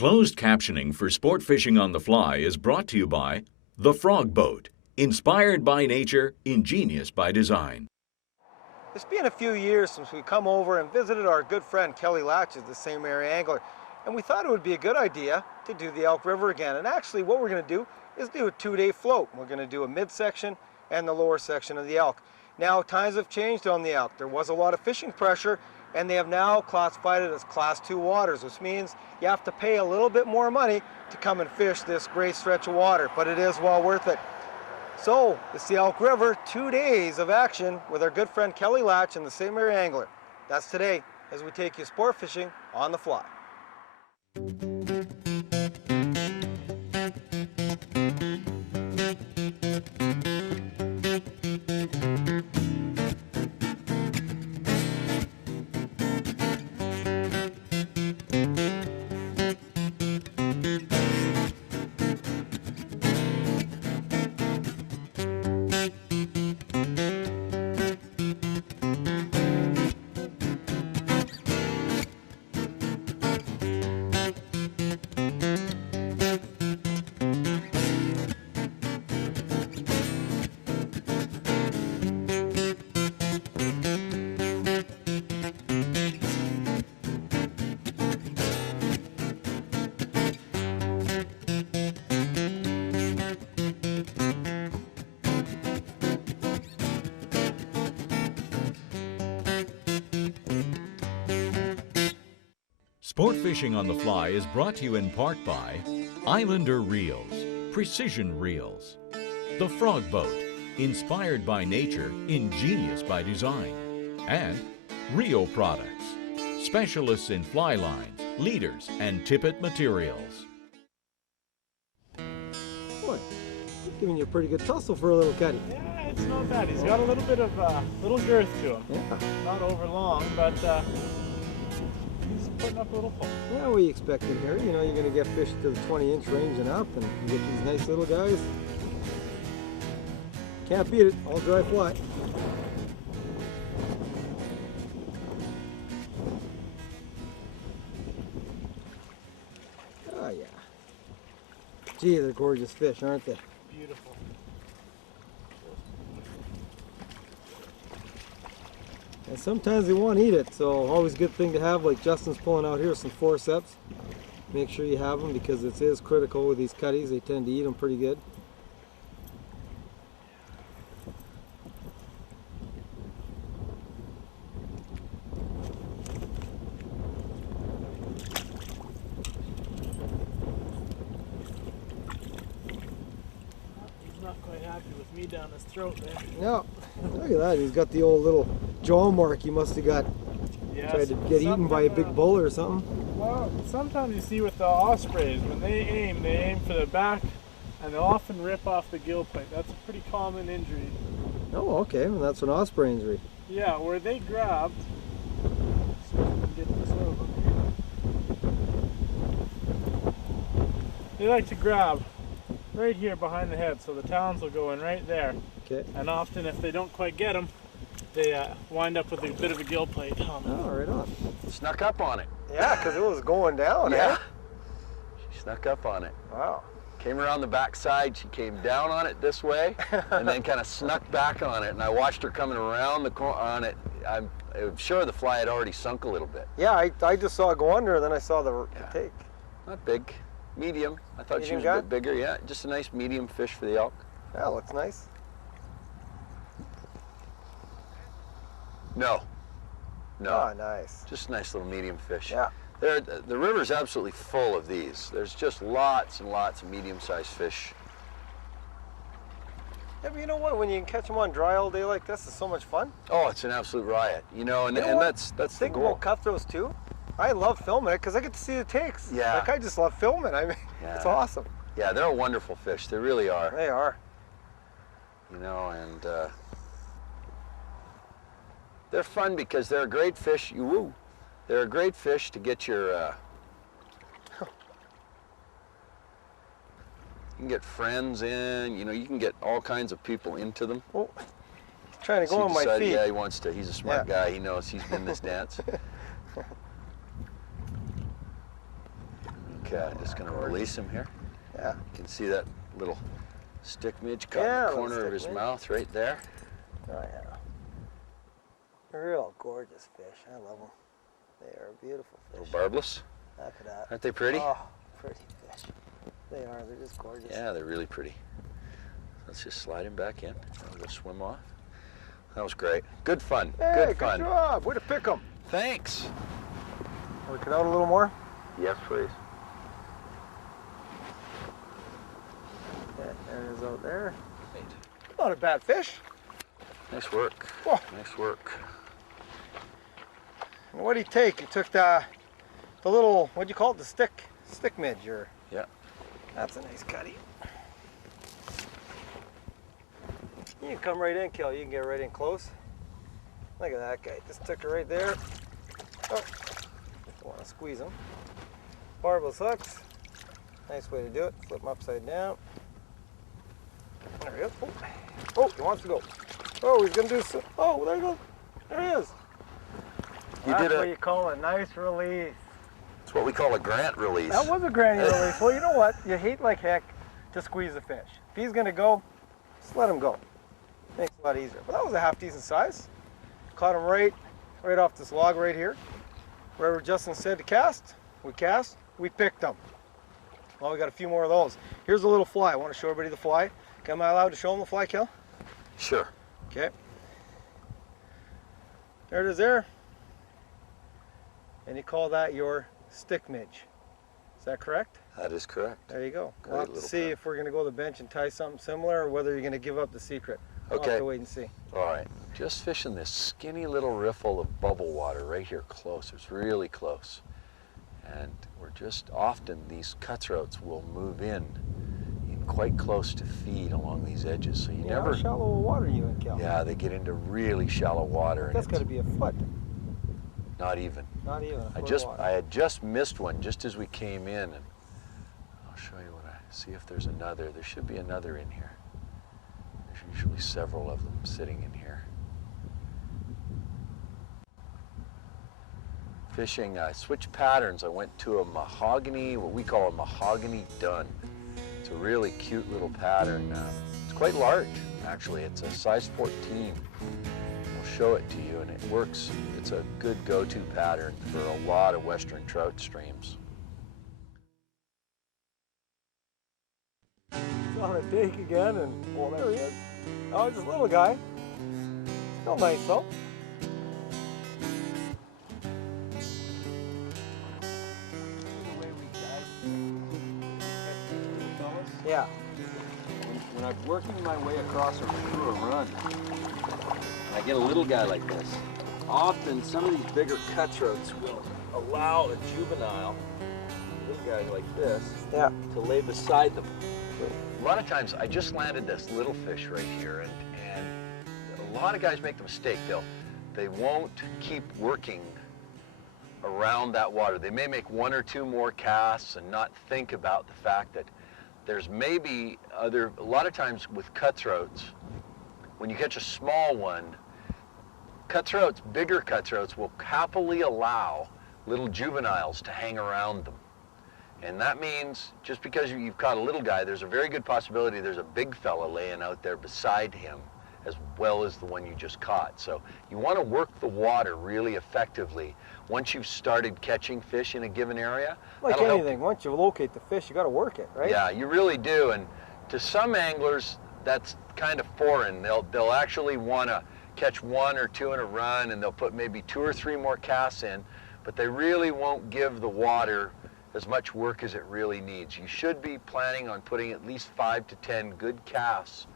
Closed captioning for sport fishing on the fly is brought to you by The Frog Boat, inspired by nature, ingenious by design. It's been a few years since we come over and visited our good friend Kelly Laatsch, the same area angler, and we thought it would be a good idea to do the Elk River again. And actually what we're going to do is do a 2-day float. We're going to do a midsection and the lower section of the elk. Now times have changed on the elk. There was a lot of fishing pressure, and they have now classified it as Class 2 waters, which means you have to pay a little bit more money to come and fish this great stretch of water, but it is well worth it. So, it's the Elk River, 2 days of action with our good friend Kelly Laatsch and the St. Mary Angler. That's today, as we take you sport fishing on the fly. Sport Fishing on the Fly is brought to you in part by Islander Reels, Precision Reels, The Frog Boat, inspired by nature, ingenious by design, and Rio Products, specialists in fly lines, leaders, and tippet materials. Boy, he's giving you a pretty good tussle for a little cutty. Yeah, it's not bad. He's got a little bit of little girth to him. Yeah. Not over long, but he's putting up a little pull. Yeah, what are you expecting here? You know, you're going to get fish to the 20-inch range and up, and you get these nice little guys. Can't beat it, all dry fly. Oh yeah. Gee, they're gorgeous fish, aren't they? Beautiful. And sometimes they won't eat it, so always a good thing to have, like Justin's pulling out here, some forceps. Make sure you have them because it is critical with these cutties. They tend to eat them pretty good. He's not quite happy with me down his throat there. No, look at that. He's got the old little jaw mark he must have got. Yeah, Tried to get eaten by a big bull or something. Well, sometimes you see with the ospreys, when they aim for the back, and they'll often rip off the gill plate. That's a pretty common injury. Oh, okay. Well, that's an osprey injury. Yeah, where they grabbed. See if we can get this over. They like to grab right here behind the head, so the talons will go in right there. Okay. And often, if they don't quite get them, they wind up with a bit of a gill plate on them. Oh, right on. Snuck up on it. Yeah, because it was going down, Yeah. eh? She snuck up on it. Wow. Came around the backside, she came down on it this way, and then kind of snuck back on it, and I watched her coming around the corner on it. I'm sure the fly had already sunk a little bit. Yeah, I just saw it go under, and then I saw the take. Not big, medium. I thought she Medium was guy? a bit bigger, yeah. Just a nice medium fish for the elk. Yeah, looks nice. No. No. Oh, nice. Just a nice little medium fish. Yeah. The river's absolutely full of these. There's just lots and lots of medium-sized fish. Yeah, but you know what? When you can catch them on dry all day like this, it's so much fun. Oh, it's an absolute riot, you know, and, You know and what? that's the Think goal. about cutthroats too. I love filming it because I get to see the takes. Yeah. Like I just love filming. I mean, it's Yeah. awesome. Yeah, they're a wonderful fish. They really are. They are. You know, and they're fun because they're a great fish. They're a great fish to get your. You can get friends in. You know, you can get all kinds of people into them. Oh, he's trying to So go he on my decided, feet. yeah, he wants to. He's a smart Yeah. guy. He knows he's in this dance. Okay, I'm just going to release him here. Yeah. You can see that little stick midge caught Yeah, in the little corner of stick his midge. mouth right there. Oh yeah. Real gorgeous fish. I love them. They are beautiful fish. Little barbless. Look at that. Aren't they pretty? Oh, pretty fish. They are. They're just gorgeous. Yeah, they're really pretty. Let's just slide him back in. We'll go swim off. That was great. Good fun. Hey, good fun. Good job. Way to pick them. Thanks. Work it out a little more. Yes, please. Yeah, there it is out there. Not a bad fish. Nice work. Whoa. Nice work. And what did he take? He took the little, what do you call it? The stick midge, or? Yeah. That's a nice cutty. You can come right in, Kel. You can get right in close. Look at that guy. Just took it right there. Oh, don't want to squeeze him. Barbless hooks. Nice way to do it. Flip him upside down. There he is. Oh, he wants to go. Oh, he's going to do so. Oh, there he goes. There he is. That's what you call a nice release. It's what we call a grant release. That was a granny release. Well, you know what? You hate like heck to squeeze a fish. If he's going to go, just let him go. Makes it a lot easier. But that was a half decent size. Caught him right off this log right here. Wherever Justin said to cast, we picked them. Well, we got a few more of those. Here's a little fly. I want to show everybody the fly. Okay, am I allowed to show them the fly, Kel? Sure. Okay. There it is there. And you call that your stick midge. Is that correct? That is correct. There you go. Great We'll have to little see pet. if we're going to go to the bench and tie something similar, or whether you're going to give up the secret. We'll Okay. have to wait and see. All right. Just fishing this skinny little riffle of bubble water right here close. It's really close. And we're just often, these cutthroats will move in quite close to feed along these edges. So you Yeah, never... how shallow of water are you in, Kel? Yeah, they get into really shallow water. And That's got to be a foot. Not even. Not even a foot of water. I had just missed one just as we came in, and I'll show you what see if there's another. There should be another in here. There's usually several of them sitting in here. Fishing, I switched patterns. I went to a mahogany, what we call a mahogany dun. It's a really cute little pattern. It's quite large, actually. It's a size 14. I'll show it to you, and it works. It's a good go-to pattern for a lot of western trout streams. It's on a take again, and oh, there he is. Oh, it's this little guy. Still nice though. Yeah. When I'm working my way across through a run, and I get a little guy like this, often some of these bigger cutthroats will allow a juvenile, a little guy like this, to lay beside them. A lot of times I just landed this little fish right here, and a lot of guys make the mistake. They won't keep working around that water. They may make one or two more casts and not think about the fact that there's maybe a lot of times with cutthroats, when you catch a small one, bigger cutthroats will happily allow little juveniles to hang around them. And that means just because you've caught a little guy, there's a very good possibility there's a big fella laying out there beside him as well as the one you just caught. So you want to work the water really effectively once you've started catching fish in a given area. Like anything, once you locate the fish, you got to work it, right? Yeah, you really do. And to some anglers, that's kind of foreign. They'll actually want to catch one or two in a run, and they'll put maybe 2 or 3 more casts in, but they really won't give the water as much work as it really needs. You should be planning on putting at least 5 to 10 good casts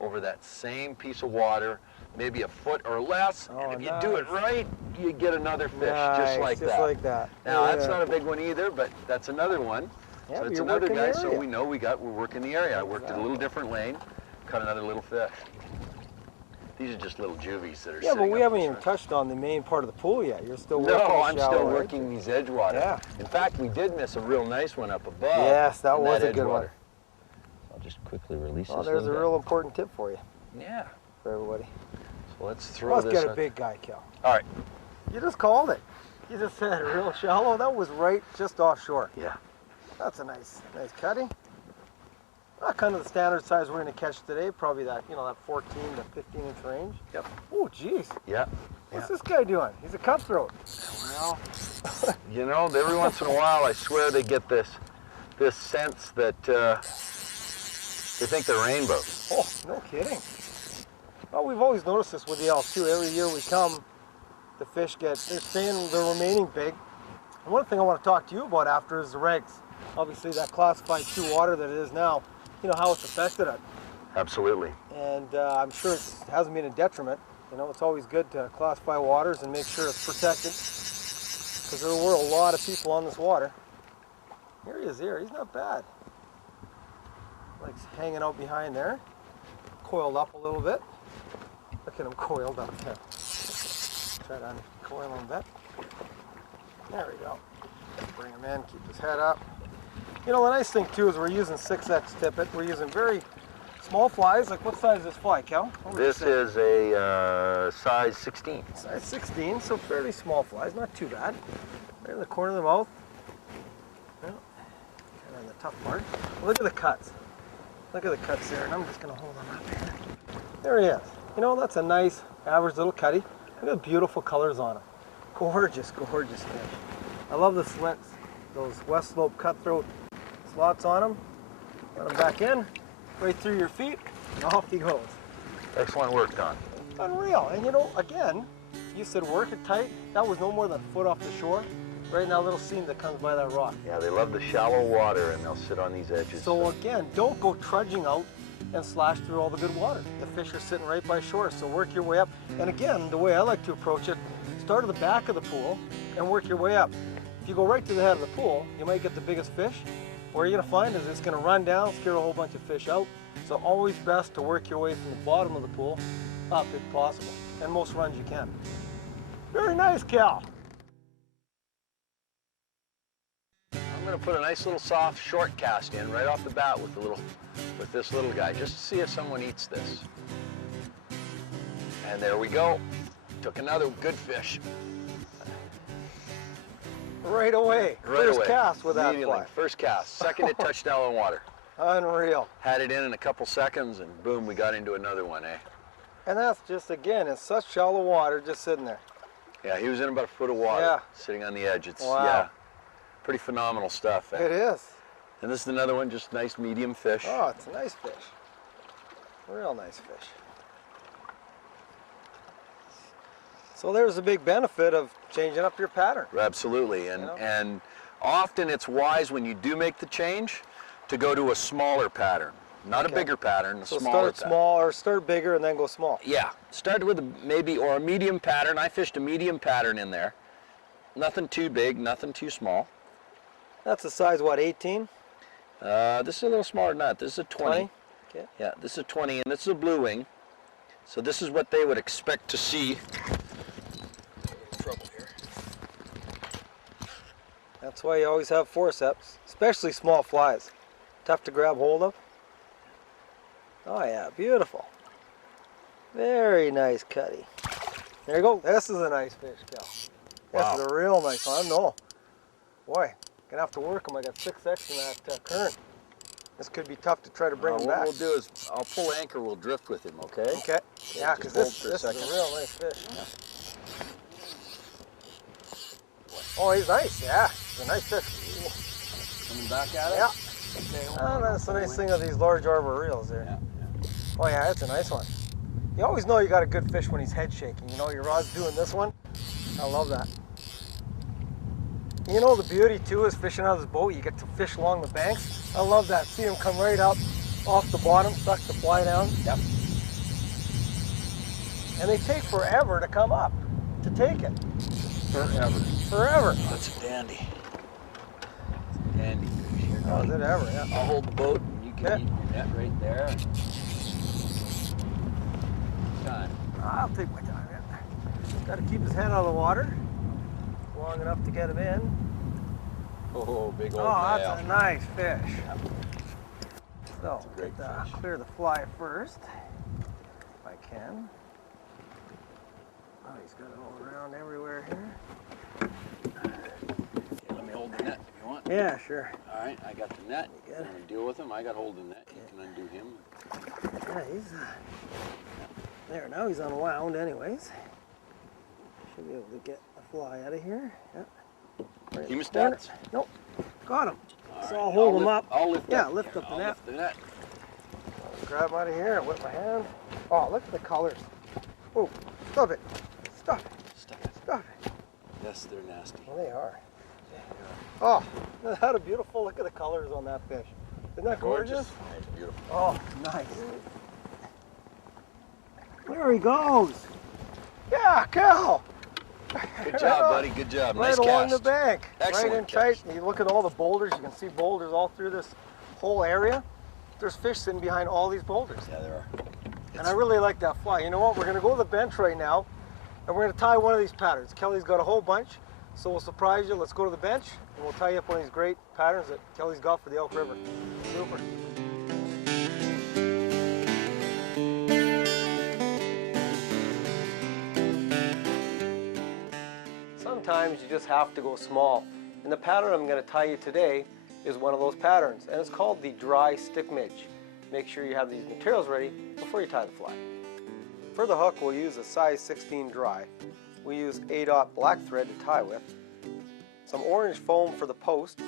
over that same piece of water, maybe a foot or less. Oh, and if you do it right, you get another fish just like that. Just like that. Now, that's not a big one either, but that's another one. Yeah, so it's you're another working guy, the so area. we know we're working the area. I worked at a little different lane, caught another little fish. These are just little juvies that are Yeah, sitting but we up haven't in even front. touched on the main part of the pool yet. You're still working No, I'm shallow, still right? working these edge water. Yeah. In fact, we did miss a real nice one up above. Yes, that in was a edge good one. water. I'll just quickly release Oh, this there's a little real important tip for you, guy. Yeah. for everybody. So let's throw Let's this get a on. big guy, Kel. All right. You just called it. You just said real shallow. That was right just offshore. Yeah. That's a nice cutting. Kind of the standard size we're going to catch today, probably that, that 14 to 15-inch range. Yep. Oh, geez. Yeah. What's this guy doing? He's a cutthroat. Well, you know, every once in a while, I swear they get this sense that they think they're rainbows. Oh, no kidding. Well, we've always noticed this with the elk too. Every year we come, the fish they're remaining big. And one thing I want to talk to you about after is the regs. Obviously, that classified 2 water that it is now, how it's affected it. Absolutely. And I'm sure it hasn't been a detriment. It's always good to classify waters and make sure it's protected, because there were a lot of people on this water. Here he is here. He's not bad. Like hanging out behind there. Coiled up a little bit. Look at him coiled up there. Try to uncoil him a bit. There we go. Bring him in, keep his head up. The nice thing too is we're using 6X tippet. We're using very small flies. Like what size is this fly, Cal? This is a size 16. Size 16, so fairly small flies, not too bad. Right in the corner of the mouth. Well, kind of in the tough part. Look at the cuts. Look at the cuts there, and I'm just going to hold them up here. There he is. That's a nice, average little cutty. Look at the beautiful colors on him. Gorgeous, gorgeous fish. I love the slits, those West Slope cutthroat slots on them. Let them back in, right through your feet, and off he goes. Excellent work, Don. Unreal. And again, you said work it tight. That was no more than a foot off the shore. Right in that little seam that comes by that rock. Yeah, they love the shallow water, and they'll sit on these edges. So again, don't go trudging out and slash through all the good water. The fish are sitting right by shore, so work your way up. And again, the way I like to approach it, start at the back of the pool and work your way up. If you go right to the head of the pool, you might get the biggest fish. What you're gonna find is it's gonna run down, scare a whole bunch of fish out. So always best to work your way from the bottom of the pool up if possible. And most runs you can. Very nice, Cal. I'm going to put a nice little soft short cast in right off the bat with this little guy, just to see if someone eats this. And there we go. Took another good fish. Right away. First cast with that fly. First cast. Second it touched down on water. Unreal. Had it in a couple seconds, and boom, we got into another one, eh? And that's just, again, in such shallow water, just sitting there. Yeah, he was in about a foot of water, sitting on the edge. It's, yeah, pretty phenomenal stuff. Eh? It is. And this is another one, just nice medium fish. Oh, it's a nice fish. Real nice fish. So there's a big benefit of changing up your pattern. Absolutely, and often it's wise when you do make the change to go to a smaller pattern. Not a bigger pattern, a smaller pattern. Start small or start bigger and then go small. Yeah, start with a medium pattern. I fished a medium pattern in there. Nothing too big, nothing too small. That's a size, what, 18? This is a little smaller than that. This is a 20. Okay. Yeah, this is a 20, and this is a blue wing. So this is what they would expect to see. Trouble here. That's why you always have forceps, especially small flies. Tough to grab hold of. Oh yeah, beautiful. Very nice cutty. There you go. This is a nice fish, Cal. Wow. This is a real nice one. No. Boy, gonna have to work him. I got 6X in that current. This could be tough to try to bring him back. What we'll do is I'll pull anchor, we'll drift with him, okay? Okay. Yeah, because this is a real nice fish. Yeah. Oh, he's nice. Yeah, he's a nice fish. Coming back at it? Yeah. Okay, Oh, that's the nice thing of these large arbor reels there. Yeah. Oh yeah, it's a nice one. You always know you got a good fish when he's head shaking. You know, your rod's doing this one. I love that. You know, the beauty too is fishing out of this boat, you get to fish along the banks. I love that. See him come right up off the bottom, suck the fly down. Yep. And they take forever to come up, to take it. Forever. Forever. Oh, that's a dandy. Dandy fish here. Oh, is it ever, yeah. I'll hold the boat and you can eat your net right there. Time. I'll take my time, yeah. Got to keep his head out of the water long enough to get him in. Oh, big old Oh, male. that's a nice fish. Yeah. So, clear the fly first, if I can. Oh, he's got it all around everywhere here. Okay, let me hold the net if you want. Yeah, sure. All right, I got the net. You I'm good? gonna deal with him. I got hold of the net. You can undo him. Yeah, he's there now. He's unwound, anyways. Should be able to get the fly out of here. Yep. Right in the corner. Hemostats? Nope. Got him. All So right, I'll hold him lift, up. I'll lift Yeah, up. lift Here, up the I'll net. lift the net. Grab him out of here. Whip my hand. Oh, look at the colors. Oh, stop it. Stop it. Stuck it. Stop it. Yes, they're nasty. Well, they are. Oh, isn't that a beautiful look at the colors on that fish? Isn't that gorgeous? It's beautiful. Oh, nice. There he goes. Yeah, Cal. Good job, buddy. Good job. Right Nice along cast. the bank. Excellent right in catch. tight. And you look at all the boulders. You can see boulders all through this whole area. There's fish sitting behind all these boulders. Yeah, there are. And I really like that fly. You know what? We're going to go to the bench right now, and we're going to tie one of these patterns. Kelly's got a whole bunch, so we'll surprise you. Let's go to the bench, and we'll tie you up one of these great patterns that Kelly's got for the Elk River. Super. Sometimes you just have to go small. And the pattern I'm going to tie you today is one of those patterns, and it's called the Dry Stick Midge. Make sure you have these materials ready before you tie the fly. For the hook, we'll use a size 16 dry. We use 8/0 black thread to tie with, some orange foam for the post,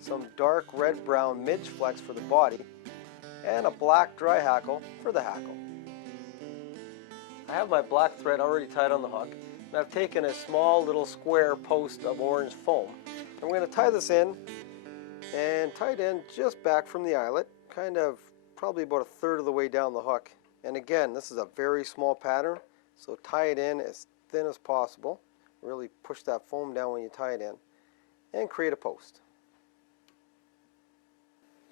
some dark red-brown midge flex for the body, and a black dry hackle for the hackle. I have my black thread already tied on the hook, and I've taken a small little square post of orange foam. And we're going to tie this in, and tie it in just back from the eyelet, kind of probably about 1/3 of the way down the hook. And again, this is a very small pattern, so tie it in as thin as possible. Really push that foam down when you tie it in, and create a post.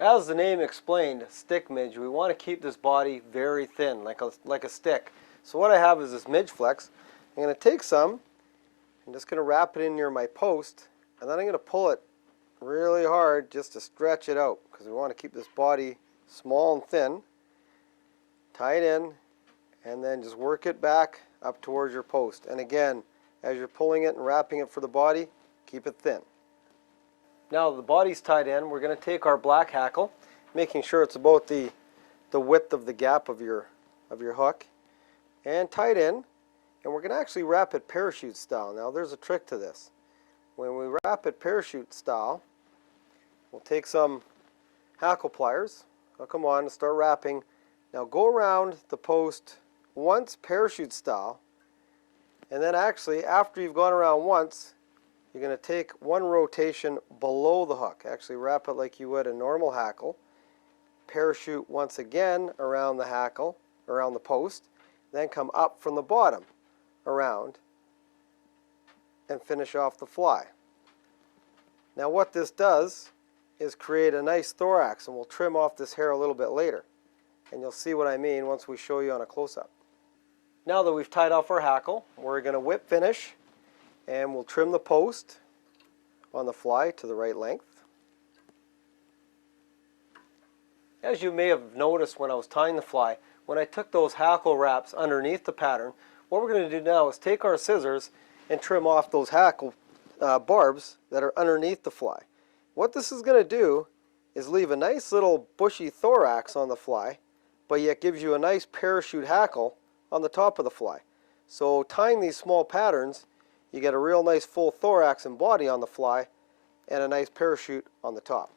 As the name explained, stick midge, we want to keep this body very thin, like a stick. So what I have is this midge flex. I'm going to take some, I'm just going to wrap it in near my post, and then I'm going to pull it really hard just to stretch it out, because we want to keep this body small and thin. Tie it in, and then just work it back up towards your post. And again, as you're pulling it and wrapping it for the body, keep it thin. Now the body's tied in, we're going to take our black hackle, making sure it's about the width of the gap of your hook, and tie it in. And we're going to actually wrap it parachute style. Now there's a trick to this. When we wrap it parachute style, we'll take some hackle pliers, hook them on, and start wrapping. Now go around the post once parachute style, and then actually after you've gone around once, you're going to take one rotation below the hook. Actually wrap it like you would a normal hackle. Parachute once again around the hackle, around the post, then come up from the bottom around and finish off the fly. Now what this does is create a nice thorax, and we'll trim off this hair a little bit later, and you'll see what I mean once we show you on a close-up. Now that we've tied off our hackle, we're going to whip finish, and we'll trim the post on the fly to the right length. As you may have noticed when I was tying the fly, when I took those hackle wraps underneath the pattern, what we're going to do now is take our scissors and trim off those hackle barbs that are underneath the fly. What this is going to do is leave a nice little bushy thorax on the fly, but yet gives you a nice parachute hackle on the top of the fly. So tying these small patterns, you get a real nice full thorax and body on the fly, and a nice parachute on the top.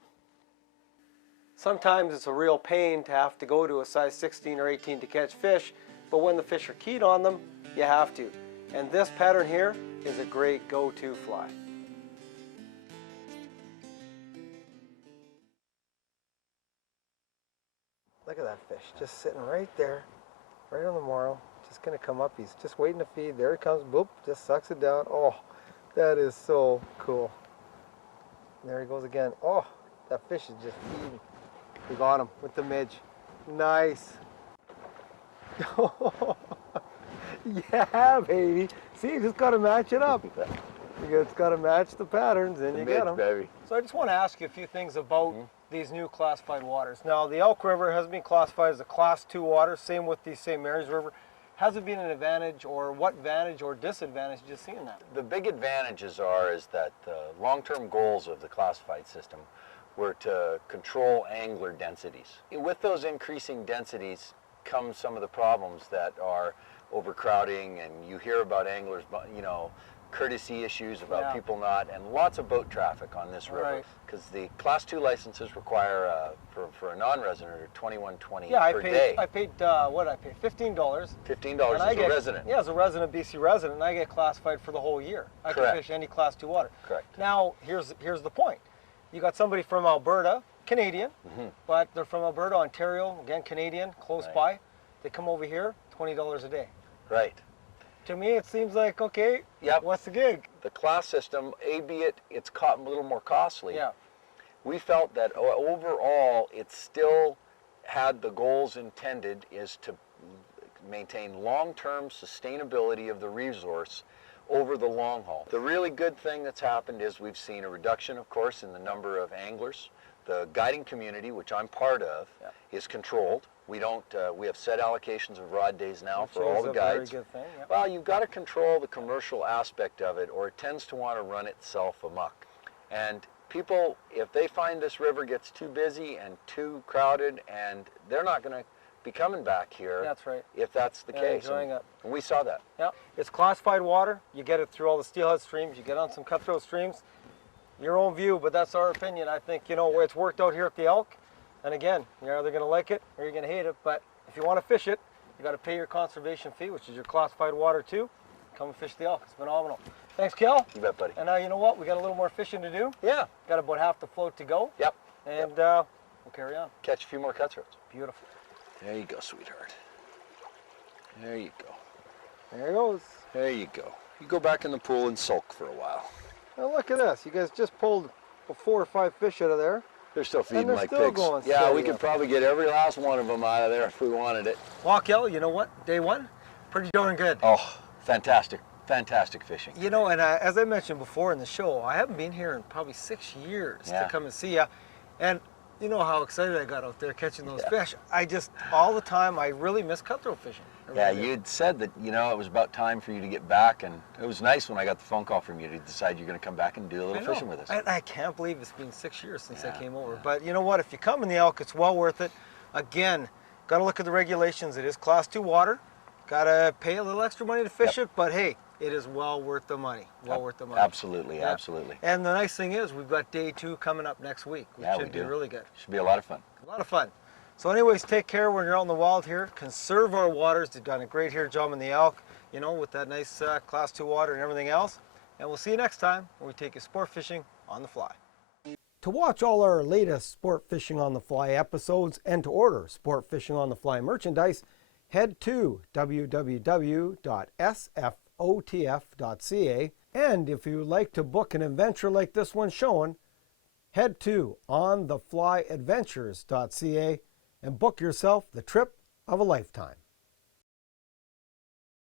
Sometimes it's a real pain to have to go to a size 16 or 18 to catch fish, but when the fish are keyed on them, you have to. And this pattern here is a great go-to fly. Look at that fish, just sitting right there, right on the marl. Just gonna come up, he's just waiting to feed. There he comes, boop, just sucks it down. Oh, that is so cool. There he goes again. Oh, that fish is just feeding. We got him with the midge. Nice. Yeah, baby. See, you just got to match it up. You just got to match the patterns, and you get them. Baby. So I just want to ask you a few things about these new classified waters. Now, the Elk River has been classified as a Class 2 water, same with the St. Mary's River. Has it been an advantage, or what advantage or disadvantage did you see in that? The big advantages is that the long-term goals of the classified system were to control angler densities. With those increasing densities come some of the problems that are overcrowding, and you hear about anglers, you know, courtesy issues about people not, and lots of boat traffic on this river. Because the Class 2 licenses require, for a non-resident, $21.20 per day. I paid, what did I pay? $15. $15 as a resident. Yeah, as a resident, BC resident, and I get classified for the whole year. I can fish any Class 2 water. Correct. Now, here's the point. You got somebody from Alberta, Canadian, but they're from Alberta, Ontario, again, Canadian, close by. They come over here, $20 a day. Right. To me, it seems like, okay, what's the gig? The class system, albeit it's a little more costly, we felt that overall it still had the goals intended, is to maintain long-term sustainability of the resource over the long haul. The really good thing that's happened is we've seen a reduction, of course, in the number of anglers. The guiding community, which I'm part of, is controlled. We don't. We have set allocations of rod days now for all the guides. Very good thing, Well, you've got to control the commercial aspect of it, or it tends to want to run itself amok. And people, if they find this river gets too busy and too crowded, and they're not going to be coming back here. That's right. If that's the case. Enjoying it. And we saw that. Yeah, it's classified water. You get it through all the steelhead streams. You get on some cutthroat streams. Your own view, but that's our opinion. I think, you know, it's worked out here at the Elk. And again, you're either going to like it or you're going to hate it. But if you want to fish it, you got to pay your conservation fee, which is your classified water too. Come and fish the Elk. It's phenomenal. Thanks, Kel. You bet, buddy. And now you know what? We got a little more fishing to do. Yeah. Got about half the float to go. Yep. And we'll carry on. Catch a few more cutthroats. Beautiful. There you go, sweetheart. There you go. There he goes. There you go. You go back in the pool and sulk for a while. Now look at this. You guys just pulled 4 or 5 fish out of there. They're still feeding they're like still pigs. going Yeah, steady we could probably get every last one of them out of there if we wanted it. Well, Kel, you know what? Day one, pretty darn good. Oh, fantastic. Fantastic fishing. You know, and as I mentioned before in the show, I haven't been here in probably 6 years to come and see you. And you know how excited I got out there catching those fish. I just, all the time, I really miss cutthroat fishing. Yeah, you'd said that, you know, it was about time for you to get back, and it was nice when I got the phone call from you to decide you're going to come back and do a little fishing with us. I can't believe it's been 6 years since I came over. But you know what? If you come in the Elk, it's well worth it. Again, got to look at the regulations. It is Class 2 water. Got to pay a little extra money to fish it, but hey, it is well worth the money. Well worth the money. Absolutely, absolutely. And the nice thing is, we've got day 2 coming up next week, which should be really good. Should be a lot of fun. A lot of fun. So anyways, take care when you're out in the wild here. Conserve our waters. They've done a great job in the Elk, you know, with that nice Class 2 water and everything else. And we'll see you next time when we take you sport fishing on the fly. To watch all our latest Sport Fishing on the Fly episodes and to order Sport Fishing on the Fly merchandise, head to www.sfotf.ca. And if you would like to book an adventure like this one showing, head to ontheflyadventures.ca and book yourself the trip of a lifetime.